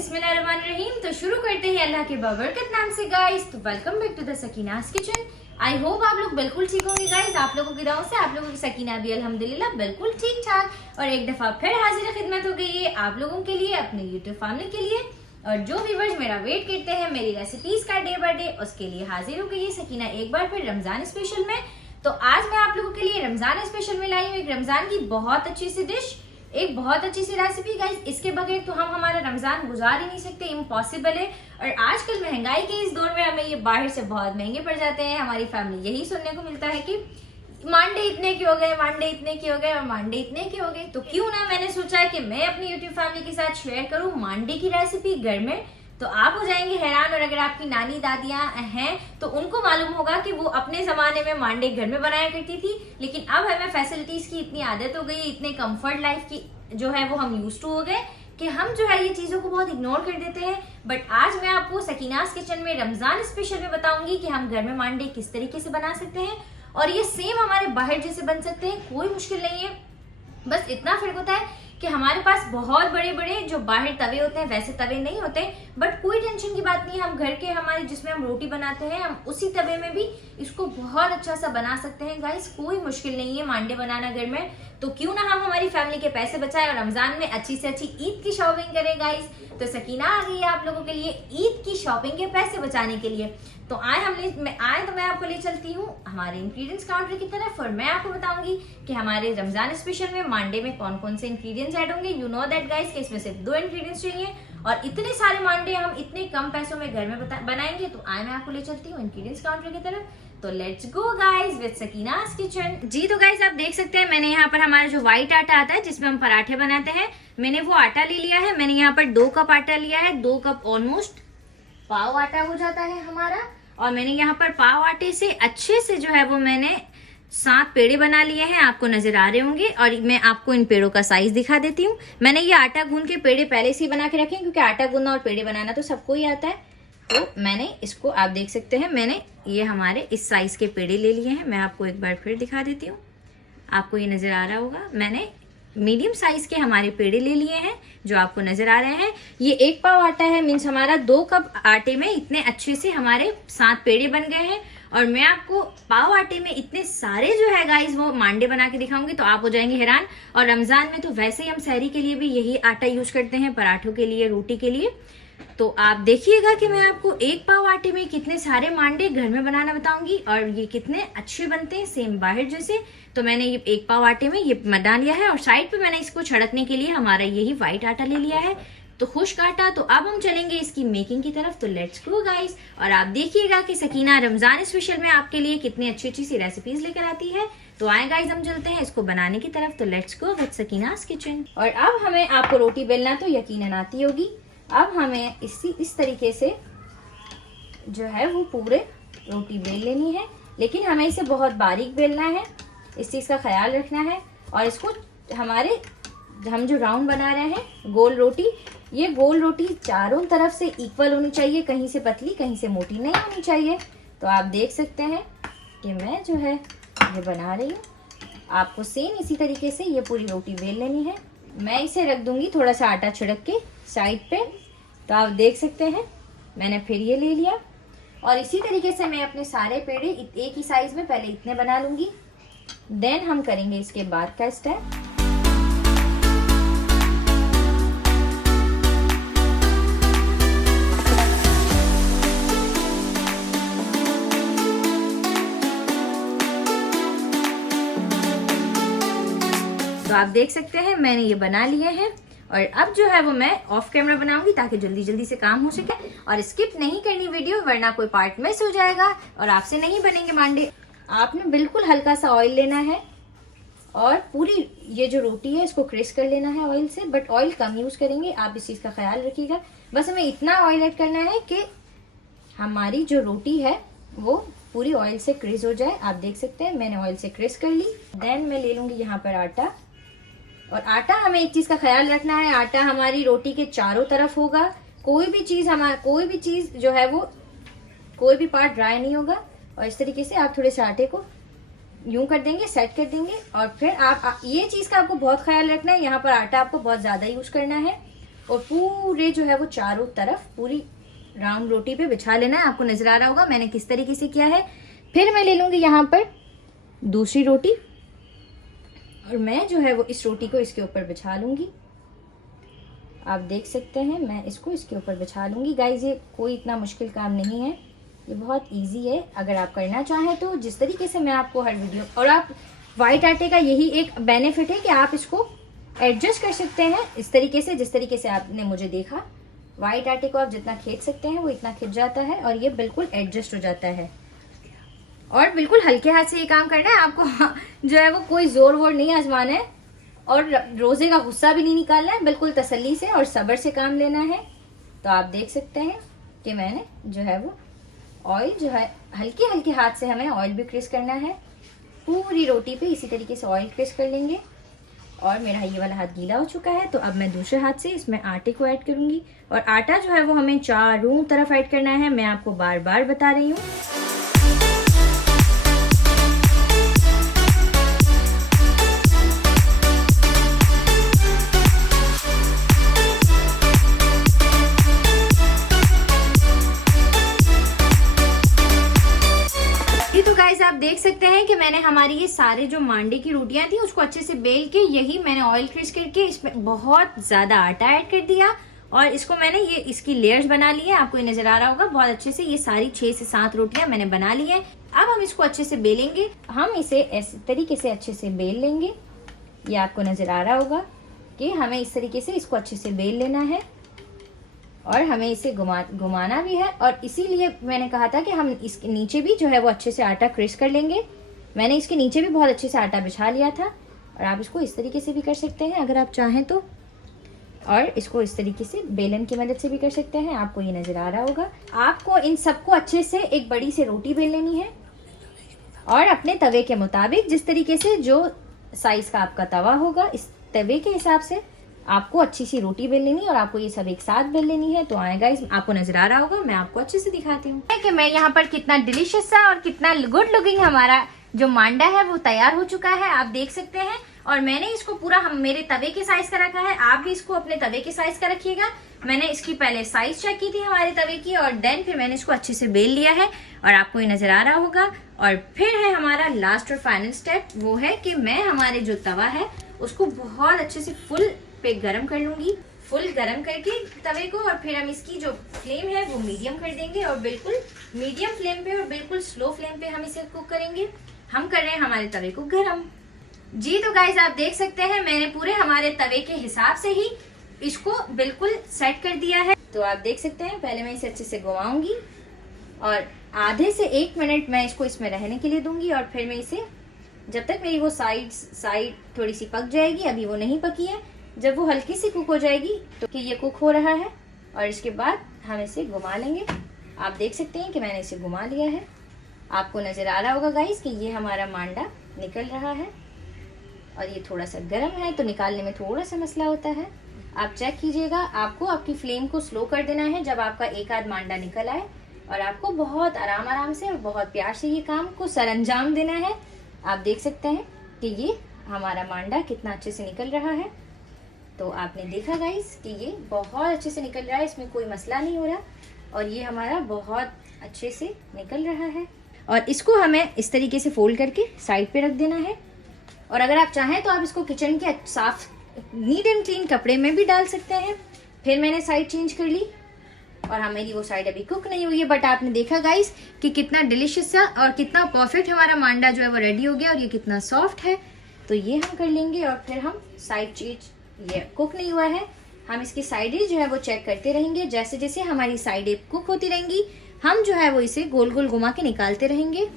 बिस्मिल्लाहिर्रहमानिर्रहीम। तो शुरू करते हैं अल्लाह के बाबरकत नाम से गाइस। तो welcome back to the Sakina's kitchen. I hope आप लोग बिल्कुल ठीक होंगे गाइस। आप लोगों की दुआओं से आप लोगों की सकीना भी अल्हम्दुलिल्लाह बिल्कुल ठीक ठाक और एक दफा फिर हाजिर खिदमत हो गई है आप लोगों के लिए, अपने यूट्यूब फैमिली के लिए। और जो व्यूवर्स मेरा वेट करते हैं मेरी रेसिपीज का डे बाय डे, उसके लिए हाजिर हो गई है सकीना एक बार फिर रमजान स्पेशल में। तो आज मैं आप लोगों के लिए रमजान स्पेशल में लाई हूँ एक रमजान की बहुत अच्छी सी डिश, एक बहुत अच्छी सी रेसिपी गाइस। इसके बगैर तो हम हमारा रमजान गुजार ही नहीं सकते, इम्पॉसिबल है। और आजकल महंगाई के इस दौर में हमें ये बाहर से बहुत महंगे पड़ जाते हैं। हमारी फैमिली यही सुनने को मिलता है कि मांडे इतने के हो गए, मांडे इतने के हो गए और मांडे इतने के हो गए। तो क्यों ना मैंने सोचा कि मैं अपनी यूट्यूब फैमिली के साथ शेयर करूं मांडे की रेसिपी घर में। तो आप हो जाएंगे हैरान, और अगर आपकी नानी दादियां हैं तो उनको मालूम होगा कि वो अपने जमाने में मांडे घर में बनाया करती थी, लेकिन अब हमें फैसिलिटीज की इतनी आदत हो गई, इतने कंफर्ट लाइफ की जो है वो हम यूज टू हो गए कि हम जो है ये चीजों को बहुत इग्नोर कर देते हैं। बट आज मैं आपको सकीनास किचन में रमजान स्पेशल में बताऊंगी कि हम घर में मांडे किस तरीके से बना सकते हैं और ये सेम हमारे बाहर जैसे बन सकते हैं। कोई मुश्किल नहीं है, बस इतना फर्क होता है कि हमारे पास बहुत बड़े बड़े जो बाहर तवे होते हैं वैसे तवे नहीं होते। बट कोई टेंशन की बात नहीं, हम घर के हमारे जिसमें हम रोटी बनाते हैं हम उसी तवे में भी इसको बहुत अच्छा सा बना सकते हैं गाइस। कोई मुश्किल नहीं है मांडे बनाना घर में। तो क्यों ना हम हमारी फैमिली के पैसे बचाएं और रमजान में अच्छी से अच्छी ईद की शॉपिंग करें गाइस। तो सकीना आ गई है आप लोगों के लिए ईद की शॉपिंग के पैसे बचाने के लिए। तो मैं आपको ले चलती हूँ हमारे इंग्रेडिएंट्स काउंटर की तरफ और मैं आपको बताऊंगी कि हमारे रमजान स्पेशल में मांडे में कौन कौन से इंग्रेडिएंट्स ऐड होंगे। यू नो दैट गाइस कि इसमें सिर्फ 2 इंग्रेडिएंट्स चाहिए और इतने सारे मांडे हम इतने कम पैसों में घर में बनाएंगे। तो मैं आपको ले चलती हूँ इंग्रेडिएंट्स काउंटर की तरफ। तो let's go guys with Sakina's kitchen. जी तो गाइस आप देख सकते हैं मैंने यहाँ पर हमारा जो व्हाइट आटा आता है जिसमें हम पराठे बनाते हैं, मैंने वो आटा ले लिया है। मैंने यहाँ पर 2 कप आटा लिया है, 2 कप ऑलमोस्ट पाव आटा हो जाता है हमारा। और मैंने यहाँ पर पाव आटे से अच्छे से जो है वो मैंने 7 पेड़े बना लिए हैं, आपको नजर आ रहे होंगे। और मैं आपको इन पेड़ों का साइज दिखा देती हूँ। मैंने ये आटा गूंद के पेड़े पहले से ही बना के रखे हैं क्योंकि आटा गूंदना और पेड़े बनाना तो सबको ही आता है। तो मैंने इसको आप देख सकते हैं मैंने ये हमारे इस साइज के पेड़े ले लिए हैं। मैं आपको एक बार फिर दिखा देती हूँ, आपको ये नजर आ रहा होगा। मैंने मीडियम साइज के हमारे पेड़े ले लिए हैं जो आपको नजर आ रहे हैं। ये 1 पाव आटा है, मीन्स हमारा 2 कप आटे में इतने अच्छे से हमारे 7 पेड़े बन गए हैं। और मैं आपको पाव आटे में इतने सारे जो है गाइस वो मांडे बना के दिखाऊंगी तो आप हो जाएंगे हैरान। और रमजान में तो वैसे ही हम सहरी के लिए भी यही आटा यूज करते हैं, पराठों के लिए, रोटी के लिए। तो आप देखिएगा कि मैं आपको 1 पाव आटे में कितने सारे मांडे घर में बनाना बताऊंगी और ये कितने अच्छे बनते हैं सेम बाहर जैसे। तो मैंने ये 1 पाव आटे में ये बना लिया है और साइड पे मैंने इसको छिड़कने के लिए हमारा यही व्हाइट आटा ले लिया है, तो खुश्क आटा। तो अब हम चलेंगे इसकी मेकिंग की तरफ। तो लेट्स गो गाइस। और आप देखिएगा कि सकीना रमजान स्पेशल में आपके लिए कितनी अच्छी अच्छी सी रेसिपीज लेकर आती है। तो आए गाइस हम चलते हैं इसको बनाने की तरफ। तो let's go with Sakina's kitchen. और अब हमें आपको रोटी बेलना तो यकीनन आती होगी। अब हमें इस तरीके से जो है वो पूरे रोटी बेल लेनी है, लेकिन हमें इसे बहुत बारीक बेलना है, इस चीज़ का ख्याल रखना है। और इसको हम जो राउंड बना रहे हैं गोल रोटी, ये गोल रोटी चारों तरफ से इक्वल होनी चाहिए, कहीं से पतली कहीं से मोटी नहीं होनी चाहिए। तो आप देख सकते हैं कि मैं जो है ये बना रही हूँ। आपको सेम इसी तरीके से ये पूरी रोटी बेल लेनी है। मैं इसे रख दूंगी थोड़ा सा आटा छिड़क के साइड पे। तो आप देख सकते हैं मैंने फिर ये ले लिया और इसी तरीके से मैं अपने सारे पेड़े एक ही साइज में पहले इतने बना लूंगी, देन हम करेंगे इसके बाद का स्टेप। तो आप देख सकते हैं मैंने ये बना लिए हैं और अब जो है वो मैं ऑफ कैमरा बनाऊंगी ताकि जल्दी जल्दी से काम हो सके। और स्किप नहीं करनी वीडियो वरना कोई पार्ट मिस हो जाएगा और आपसे नहीं बनेंगे मांडे। आपने बिल्कुल हल्का सा ऑयल लेना है और पूरी ये जो रोटी है इसको क्रिस कर लेना है ऑयल से, बट ऑयल कम यूज करेंगे, आप इस चीज़ का ख्याल रखिएगा। बस हमें इतना ऑयल ऐड करना है कि हमारी जो रोटी है वो पूरी ऑयल से क्रिस हो जाए। आप देख सकते हैं मैंने ऑयल से क्रिस कर ली। देन मैं ले लूंगी यहाँ पर आटा। और आटा हमें एक चीज का ख्याल रखना है, आटा हमारी रोटी के चारों तरफ होगा, कोई भी चीज जो है वो कोई भी पार्ट ड्राई नहीं होगा। और इस तरीके से आप थोड़े से आटे को यूं कर देंगे, सेट कर देंगे। और फिर आप ये चीज का आपको बहुत ख्याल रखना है, यहाँ पर आटा आपको बहुत ज्यादा यूज करना है और पूरे जो है वो चारों तरफ पूरी राउंड रोटी पे बिछा लेना है। आपको नजर आ रहा होगा मैंने किस तरीके से किया है। फिर मैं ले लूंगी यहाँ पर दूसरी रोटी और मैं जो है वो इस रोटी को इसके ऊपर बिछा लूंगी। आप देख सकते हैं मैं इसको इसके ऊपर बिछा लूंगी। गाइज ये कोई इतना मुश्किल काम नहीं है, ये बहुत इजी है अगर आप करना चाहें तो। जिस तरीके से मैं आपको हर वीडियो, और आप वाइट आटे का यही एक बेनिफिट है कि आप इसको एडजस्ट कर सकते हैं इस तरीके से, जिस तरीके से आपने मुझे देखा। वाइट आटे को आप जितना खींच सकते हैं वो इतना खिंच जाता है और ये बिल्कुल एडजस्ट हो जाता है। और बिल्कुल हल्के हाथ से ये काम करना है आपको जो है वो कोई जोर वोर नहीं आजमाना है और रोजे का गुस्सा भी नहीं निकालना है, बिल्कुल तसल्ली से और सब्र से काम लेना है। तो आप देख सकते हैं कि मैंने जो है वो ऑयल जो है हल्के हल्के हाथ से हमें ऑयल भी क्रिस करना है। पूरी रोटी पे इसी तरीके से ऑयल क्रिस कर लेंगे। और मेरा ये वाला हाथ गीला हो चुका है तो अब मैं दूसरे हाथ से इसमें आटे को ऐड करूंगी। और आटा जो है वो हमें चारों तरफ ऐड करना है, मैं आपको बार बार बता रही हूँ। आप देख सकते हैं कि मैंने हमारी ये सारे जो मांडे की रोटियां थी उसको अच्छे से बेल के यही मैंने ऑयल क्रिस करके इसमें बहुत ज्यादा आटा ऐड कर दिया और इसको मैंने ये इसकी लेयर्स बना ली है। आपको ये नजर आ रहा होगा बहुत अच्छे से। ये सारी 6 से 7 रोटियां मैंने बना ली है। अब हम इसको अच्छे से बेलेंगे। हम इसे इस तरीके से अच्छे से बेल लेंगे। ये आपको नजर आ रहा होगा कि हमें इस तरीके से इसको अच्छे से बेल लेना है और हमें इसे घुमाना भी है। और इसीलिए मैंने कहा था कि हम इसके नीचे भी जो है वो अच्छे से आटा क्रिस कर लेंगे। मैंने इसके नीचे भी बहुत अच्छे से आटा बिछा लिया था और आप इसको इस तरीके से भी कर सकते हैं अगर आप चाहें तो, और इसको इस तरीके से बेलन की मदद से भी कर सकते हैं। आपको ये नजर आ रहा होगा। आपको इन सबको अच्छे से एक बड़ी सी रोटी बेल लेनी है और अपने तवे के मुताबिक जिस तरीके से जो साइज का आपका तवा होगा इस तवे के हिसाब से आपको अच्छी सी रोटी बेल लेनी है और आपको ये सब एक साथ बेल लेनी है। तो आएगा आपको नजर आ रहा होगा, मैं आपको अच्छे से दिखाती हूँ कि मैं यहाँ पर कितना डिलीशियस सा और कितना गुड लुकिंग हमारा जो मांडा है वो तैयार हो चुका है। आप देख सकते हैं। और मैंने इसको पूरा मेरे तवे के साइज का रखा है। आप भी इसको अपने तवे के साइज का रखिएगा। मैंने इसकी पहले साइज चेक की थी हमारे तवे की और देन फिर मैंने इसको अच्छे से बेल लिया है और आपको ये नजर आ रहा होगा। और फिर है हमारा लास्ट और फाइनल स्टेप, वो है कि मैं हमारे जो तवा है उसको बहुत अच्छे से फुल पे गरम कर लूंगी। फुल गरम करके तवे को और फिर हम इसकी जो फ्लेम है वो मीडियम कर देंगे और बिल्कुल मीडियम फ्लेम पे और बिल्कुल स्लो फ्लेम पे हम इसे कुक करेंगे। हम कर रहे हैं हमारे तवे को गरम। जी तो गाइस आप देख सकते हैं मैंने पूरे हमारे तवे के हिसाब से ही इसको बिल्कुल सेट कर दिया है। तो आप देख सकते हैं पहले मैं इसे अच्छे से घुमाऊंगी और आधे से 1 मिनट मैं इसको इसमें रहने के लिए दूंगी और फिर मैं इसे जब तक मेरी वो साइड थोड़ी सी पक जाएगी, अभी वो नहीं पकी है, जब वो हल्की सी कुक हो जाएगी तो कि ये कुक हो रहा है और इसके बाद हम इसे घुमा लेंगे। आप देख सकते हैं कि मैंने इसे घुमा लिया है। आपको नजर आ रहा होगा गाइस कि ये हमारा मांडा निकल रहा है और ये थोड़ा सा गर्म है तो निकालने में थोड़ा सा मसला होता है। आप चेक कीजिएगा। आपको आपकी फ्लेम को स्लो कर देना है जब आपका एक आध मांडा निकल आए और आपको बहुत आराम से और बहुत प्यार से ये काम को सरअंजाम देना है। आप देख सकते हैं कि ये हमारा मांडा कितना अच्छे से निकल रहा है। तो आपने देखा गाइस कि ये बहुत अच्छे से निकल रहा है, इसमें कोई मसला नहीं हो रहा और ये हमारा बहुत अच्छे से निकल रहा है। और इसको हमें इस तरीके से फोल्ड करके साइड पे रख देना है। और अगर आप चाहें तो आप इसको किचन के साफ नीट एंड क्लीन कपड़े में भी डाल सकते हैं। फिर मैंने साइड चेंज कर ली और मेरी वो साइड अभी कुक नहीं हुई है, बट आपने देखा गाइस कि कितना डिलीशियस सा और कितना परफेक्ट हमारा मांडा जो है वो रेडी हो गया और ये कितना सॉफ्ट है। तो ये हम कर लेंगे और फिर हम साइड चीज, ये कुक नहीं हुआ है, हम इसकी साइडें जो है वो चेक करते रहेंगे। जैसे जैसे हमारी साइडें कुक होती रहेंगी हम जो है वो इसे गोल गोल घुमा के निकालते रहेंगे।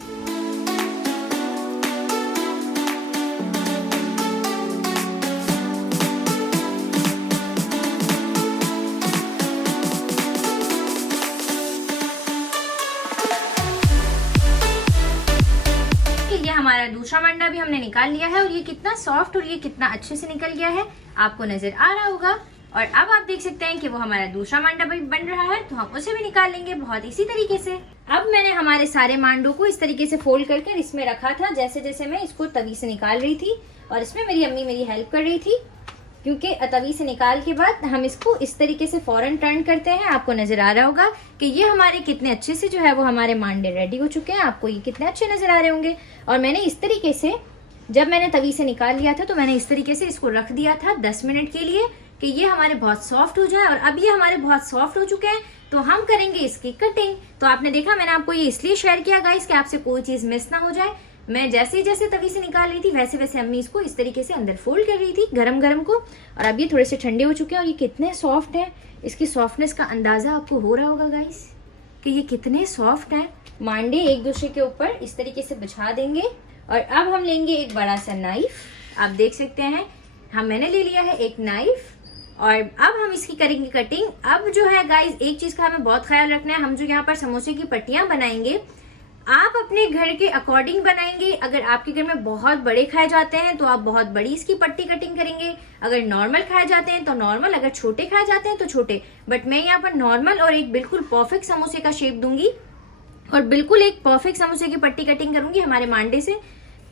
हमारा दूसरा मंडा भी हमने निकाल लिया है और ये कितना सॉफ्ट और ये कितना अच्छे से निकल गया है, आपको नजर आ रहा होगा। और अब आप देख सकते हैं कि वो हमारा दूसरा मांडा भी बन रहा है, तो हम उसे भी निकाल लेंगे बहुत इसी तरीके से। अब मैंने हमारे सारे मांडों को इस तरीके से फोल्ड करके इसमें रखा था, जैसे जैसे मैं इसको तवी से निकाल रही थी और इसमें मेरी अम्मी मेरी हेल्प कर रही थी। क्योंकि तवी से निकाल के बाद हम इसको इस तरीके से फौरन टर्न करते हैं। आपको नजर आ रहा होगा कि ये हमारे कितने अच्छे से जो है वो हमारे मांडे रेडी हो चुके हैं। आपको ये कितने अच्छे नजर आ रहे होंगे। और मैंने इस तरीके से जब मैंने तवी से निकाल लिया था तो मैंने इस तरीके से इसको रख दिया था 10 मिनट के लिए कि ये हमारे बहुत सॉफ्ट हो जाए। और अब ये हमारे बहुत सॉफ्ट हो चुके हैं तो हम करेंगे इसकी कटिंग। तो आपने देखा मैंने आपको ये इसलिए शेयर किया गाइस कि आपसे कोई चीज मिस ना हो जाए। मैं जैसे जैसे तवी से निकाल रही थी वैसे वैसे अम्मी इसको इस तरीके से अंदर फोल्ड कर रही थी गरम गरम को। और अब ये थोड़े से ठंडे हो चुके हैं और ये कितने सॉफ्ट हैं। इसकी सॉफ्टनेस का अंदाजा आपको हो रहा होगा गाइस कि ये कितने सॉफ्ट हैं। मांडे एक दूसरे के ऊपर इस तरीके से बिछा देंगे। और अब हम लेंगे एक बड़ा सा नाइफ। आप देख सकते हैं मैंने ले लिया है एक नाइफ। और अब हम इसकी करेंगे कटिंग। अब जो है गाइस एक चीज का हमें बहुत ख्याल रखना है। हम जो यहाँ पर समोसे की पट्टियां बनाएंगे आप अपने घर के अकॉर्डिंग बनाएंगे। अगर आपके घर में बहुत बड़े खाए जाते हैं तो आप बहुत बड़ी इसकी पट्टी कटिंग करेंगे। अगर नॉर्मल खाए जाते हैं तो नॉर्मल, अगर छोटे खाए जाते हैं तो छोटे। बट मैं यहाँ पर नॉर्मल और एक बिल्कुल परफेक्ट समोसे का शेप दूंगी और बिल्कुल एक परफेक्ट समोसे की पट्टी कटिंग करूंगी हमारे मांडे से।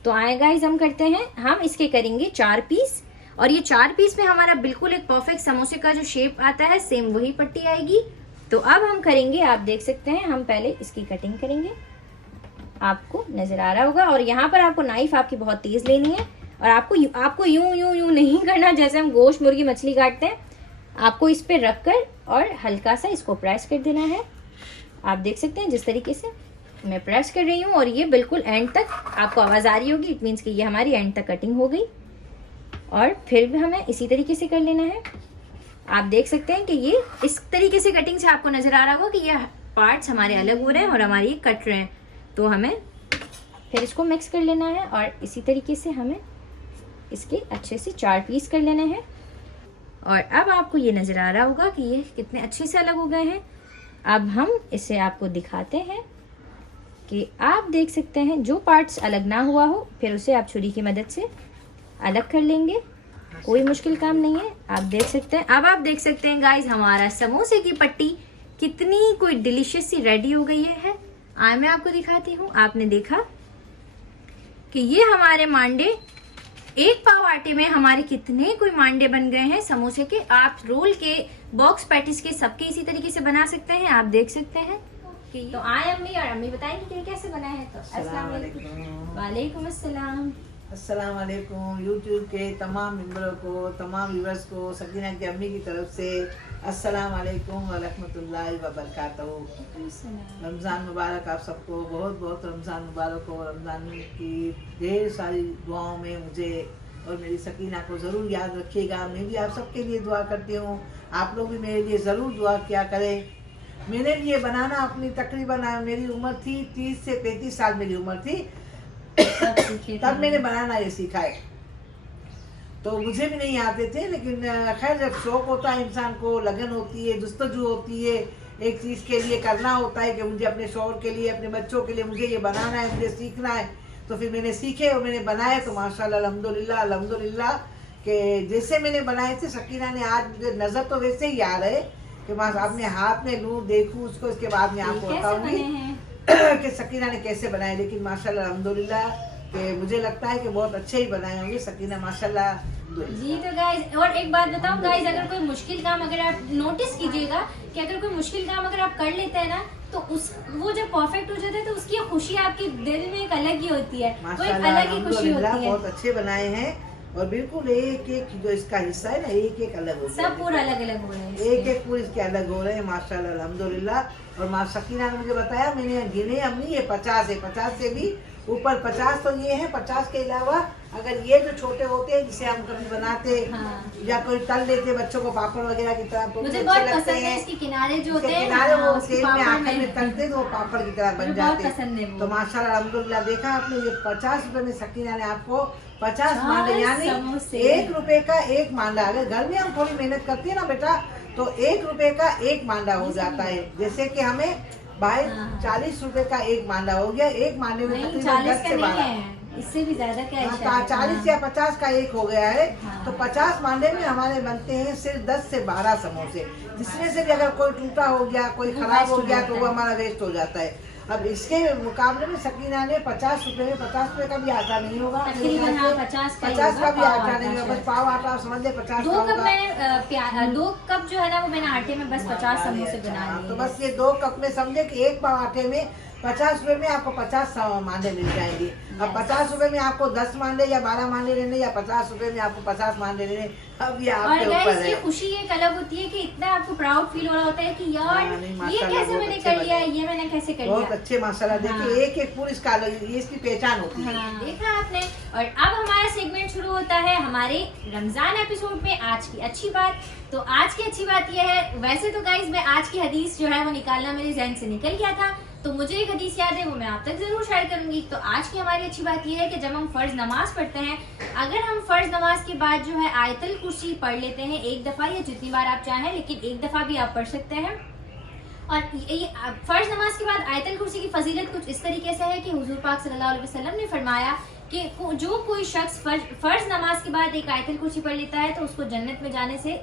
तो आए गाइस हम करते हैं, हम इसके करेंगे 4 पीस। और ये 4 पीस में हमारा बिल्कुल एक परफेक्ट समोसे का जो शेप आता है सेम वही पट्टी आएगी। तो अब हम करेंगे, आप देख सकते हैं हम पहले इसकी कटिंग करेंगे। आपको नजर आ रहा होगा। और यहाँ पर आपको नाइफ आपकी बहुत तेज लेनी है और आपको यूं यूं यूं नहीं करना जैसे हम गोश्त मुर्गी मछली काटते हैं। आपको इस पे रख कर और हल्का सा इसको प्रेस कर देना है। आप देख सकते हैं जिस तरीके से मैं प्रेस कर रही हूँ और ये बिल्कुल एंड तक आपको आवाज आ रही होगी। इट मीन्स कि ये हमारी एंड तक कटिंग हो गई। और फिर भी हमें इसी तरीके से कर लेना है। आप देख सकते हैं कि ये इस तरीके से कटिंग से आपको नजर आ रहा होगा कि ये पार्ट्स हमारे अलग हो रहे हैं और हमारे ये कट रहे हैं। तो हमें फिर इसको मिक्स कर लेना है और इसी तरीके से हमें इसके अच्छे से 4 पीस कर लेने हैं। और अब आपको ये नजर आ रहा होगा कि ये कितने अच्छे से अलग हो गए हैं। अब हम इसे आपको दिखाते हैं कि आप देख सकते हैं जो पार्ट्स अलग ना हुआ हो फिर उसे आप छुरी की मदद से अलग कर लेंगे। कोई मुश्किल काम नहीं है। आप देख सकते हैं, अब आप देख सकते हैं गाइस हमारा समोसे की पट्टी कितनी कोई डिलीशियस सी रेडी हो गई है। आज मैं आपको दिखाती हूँ। आपने देखा कि ये हमारे मांडे 1 पाव आटे में हमारे कितने कोई मांडे बन गए हैं समोसे के। आप रोल के, बॉक्स पैटिस के सबके इसी तरीके से बना सकते हैं। आप देख सकते हैं। तो आए अम्मी और अम्मी बताएंगे कि कैसे बनाए हैं। तो अस्सलाम वालेकुम। वालेकुम अस्सलाम। अस्सलाम वालेकुम। यूट्यूब के तमाम मेंबरों को, तमाम व्यूअर्स को सकीना की अम्मी की तरफ से अस्सलाम वालेकुम व रहमतुल्लाहि व बरकातहू। रमज़ान मुबारक आप सबको, बहुत बहुत रमज़ान मुबारक हो। रमज़ान की ढेर सारी दुआओं में मुझे और मेरी सकीना को ज़रूर याद रखिएगा। मैं भी आप सबके लिए दुआ करती हूँ। आप लोग भी मेरे लिए ज़रूर दुआ किया करें। मैंने भी ये बनाना अपनी तकरीबन मेरी उम्र थी 30 से 35 साल मेरी उम्र थी तब मैंने बनाना ये सीखा है। तो मुझे भी नहीं आते थे, लेकिन खैर जब शौक होता है इंसान को, लगन होती है, जुस्तजू होती है, एक चीज़ के लिए करना होता है कि मुझे अपने शौहर के लिए, अपने बच्चों के लिए मुझे ये बनाना है, मुझे सीखना है। तो फिर मैंने सीखे और मैंने बनाए। तो माशाल्लाह अल्हम्दुलिल्लाह अल्हम्दुलिल्लाह कि जैसे मैंने बनाए थे सकीना ने आज मुझे नज़र तो वैसे ही आ रहे कि बस अपने हाथ में लूँ, देखूँ उसको, इसके बाद में आपको बताऊँगी कि सकीना ने कैसे बनाए। लेकिन माशाल्लाह अल्हम्दुलिल्लाह कि मुझे लगता है कि बहुत अच्छे ही बनाए होंगे सकीना माशाल्लाह जी। तो गाइस और एक बात बताऊं गाइस, अगर कोई मुश्किल काम अगर आप नोटिस कीजिएगा कि अगर कोई मुश्किल काम अगर आप कर लेते हैं ना तो वो जब परफेक्ट हो जाता है तो उसकी खुशी आपके दिल में एक अलग ही होती है। वो एक अलग ही खुशी होती है। बहुत अच्छे बनाए हैं और बिल्कुल एक एक जो इसका हिस्सा है ना एक एक अलग हो सब पूरा अलग अलग हो रहे हैं। एक एक पूरे इसके अलग हो रहे हैं माशाल्लाह अल्हम्दुलिल्लाह। और माँ सकीना ने मुझे बताया, मैंने गिने अम्मी ये 50 है, 50 से भी ऊपर 50 तो ये है। 50 के अलावा अगर ये जो छोटे होते हैं जिसे हम कभी बनाते या कोई तल लेते बच्चों को पापड़ वगैरह की तरह, तो मुझे बहुत पसंद है। इसके किनारे जो होते हैं किनारे वो तेल में आखिर में तलते तो वो पापड़ की तरह बन जाते हैं। तो माशाल्लाह अल्हम्दुलिल्लाह देखा आपने, ये 50 रुपए में सकीना ने आपको 50 मांडे, यानी 1 रुपए का 1 मांडा। अगर घर में हम थोड़ी मेहनत करते हैं ना बेटा तो 1 रुपए का 1 मांडा हो जाता है। जैसे कि हमें भाई 40 रुपए का 1 मांडा हो गया। 1 मांडे में तकरीबन 10 से 12, इससे भी ज्यादा क्या है, 40 या 50 का 1 हो गया है। तो 50 मांडे में हमारे बनते हैं सिर्फ 10 से 12 समोसे, जिसमें से भी अगर कोई टूटा हो गया, कोई खराब हो गया तो वो हमारा वेस्ट हो जाता है। अब इसके मुकाबले में सकीना ने 50 रुपए में 50 रुपए का भी आटा नहीं होगा, तकरीबन हाँ, 50 का भी आटा नहीं होगा, बस पाव आटा समझ ले 50 दो का कप होगा। मैंने 2 कप जो है ना वो मैंने आटे में बस 50 समोसे बना लिए। तो बस ये 2 कप में समझे कि 1 पाव आटे में 50 रुपए में आपको 50 मांडे मिल जाएंगे। अब 50 रुपए में आपको 10 मांडे या 12 मांडे लेने या 50 रुपए में आपको 50 मांडे लेने, अब ये और आपके ऊपर गाइस है। ये खुशी एक अलग होती है कि इतना आपको प्राउड फील हो रहा होता है कि यार हाँ, नहीं, ये माशाल्लाह, कैसे बहुत मैंने अच्छे कर लिया, बने। ये मैंने कैसे कर लिया। बहुत अच्छे माशाल्लाह, देखिए हाँ। एक एक पूरी ये इसकी पहचान होती है। हाँ, देखा आपने। और अब हमारा सेगमेंट शुरू होता है हमारे रमजान एपिसोड में आज की अच्छी बात। तो आज की अच्छी बात यह है, वैसे तो गाइस मैं आज की हदीस जो है वो निकालना मेरे जहन से निकल गया था, तो मुझे एक हदीस याद है वो मैं आप तक जरूर शेयर करूंगी। तो आज की हमारी अच्छी बात यह है कि जब हम फर्ज नमाज पढ़ते हैं, अगर हम फर्ज नमाज के बाद जो है आयतल कुर्सी पढ़ लेते हैं एक दफा या जितनी बार आप चाहें, लेकिन एक दफा भी आप पढ़ सकते हैं। और ये फर्ज नमाज के बाद आयतल कुर्सी की फजीलत कुछ इस तरीके से है कि हुजूर पाक सल्लल्लाहु अलैहि वसल्लम ने फरमाया कि जो कोई शख्स फर्ज नमाज के बाद एक आयतल कुर्सी पढ़ लेता है तो उसको जन्नत में जाने से,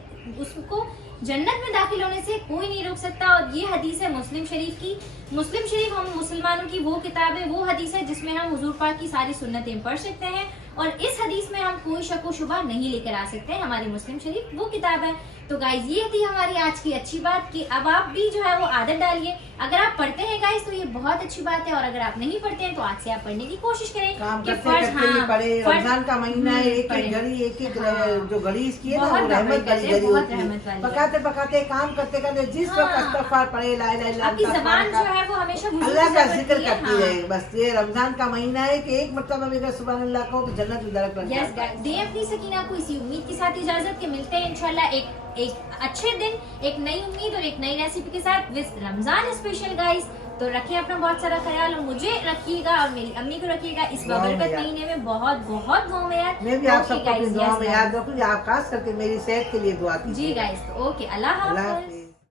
उसको जन्नत में दाखिल होने से कोई नहीं रोक सकता। और ये हदीस है मुस्लिम शरीफ की। मुस्लिम शरीफ हम मुसलमानों की वो किताब है, वो हदीस है जिसमें हम हुजूर पाक की सारी सुन्नतें पढ़ सकते हैं और इस हदीस में हम कोई शक व शुबा नहीं लेकर आ सकते हैं। हमारी मुस्लिम शरीफ वो किताब है। तो गाइज ये थी हमारी आज की अच्छी बात कि अब आप भी जो है वो आदत डालिए। अगर आप पढ़ते हैं गाइज तो ये बहुत अच्छी बात है, और अगर आप नहीं पढ़ते हैं तो आज से आप पढ़ने की कोशिश करें काम कि करते करते भी पढ़े। रमजान का महीना है, एक पढ़े। एक घड़ी एक हाँ। जो घड़ी इसकी है ना, बहुत वो रहमत बरकत वाली है, घड़ी बहुत होती है। रहमत वाली है। पकाते पकाते काम करते करते जिस हाँ। वक्त इस्तगफार पढ़े, ला इलाहा इल्लल्लाह आपकी का जबान का- जो है वो हमेशा हुजूर अल्लाह का से जिक्र करती है। करती हाँ। रहे। बस ये रमजान का महीना है कि एक मतलब हम अगर सुभान अल्लाह कहो तो जन्नत में दरक लग यस जाता है। गाइस, दे अपनी सकीना को इसी उम्मीद के साथ इजाजत के मिलते हैं इंशाल्लाह एक अच्छे दिन, एक नई उम्मीद और एक नई रेसिपी के साथ विद रमजान स्पेशल गाइस। तो रखिए अपना बहुत सारा ख्याल, और मुझे रखिएगा और मेरी अम्मी को रखिएगा इस दुआ में बबरकत याद। महीने में बहुत बहुत दुआ में याद। मैं भी आप Okay सबको अपनी guys, दुआ yes में guys। याद रखूंगी। आप खास करके मेरी सेहत के लिए दुआ कीजिए। जी गाइस, तो ओके, अल्लाह अल्लाह हाफ़िज़। हाफिज़।